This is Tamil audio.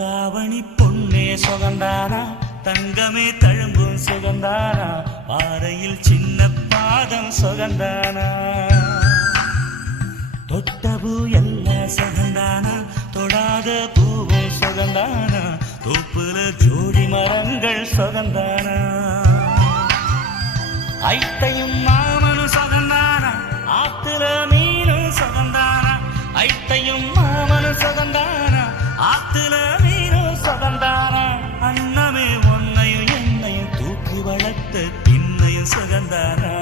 தாவணி பொன்னே சுகந்தானா, தங்கமே தழும்பும் சுகந்தானா, பாறையில் சின்ன பாதம் சுகந்தானா. தொட்ட பூ எல்லாம் சுகந்தானா, தொடாத பூவும் சுகந்தானா, தோப்புல ஜோடி மரங்கள் சுகந்தானா. ஐத்தையும் மாமனும் சுகந்தானா, ஆத்துல மீனும் சுகந்தானா. ஐத்தையும் மாமனும் சுகந்தானா, ஆத்துல மீனும் சுகந்தானா. அன்னமே ஒன்னையும் என்னையும் தூக்கி வளர்த்த திண்ணையும் சுகந்தானா.